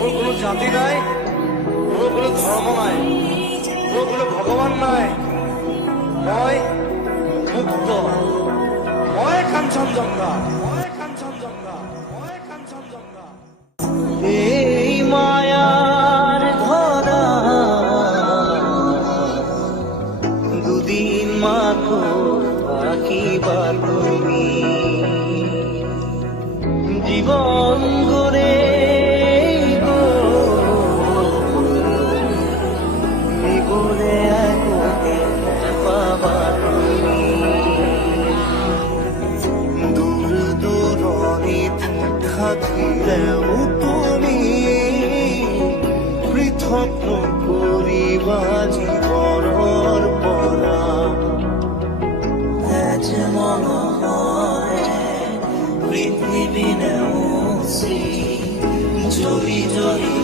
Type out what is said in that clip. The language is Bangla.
ওর কোনো জাতি নাই, ওর কোনো ধর্ম নাই, ওর কোনো ভগবান নাই। মই মুক্ত, মই কাঞ্চনজঙ্ঘা, মই কাঞ্চনজঙ্ঘা, মই কাঞ্চনজঙ্ঘা। এই মায়ার ধরা দুদিন মাত্র থাকিবা তুমি, জীবন গড়ে গো গড়ে পাবা তুমি। দূর দূরণিত থাকিলেও তুমি পৃথক করিবা জীবনৰ পৰা। আজ মনোহৰে পৃথিৱী নেওচি জ্বলি জ্বলি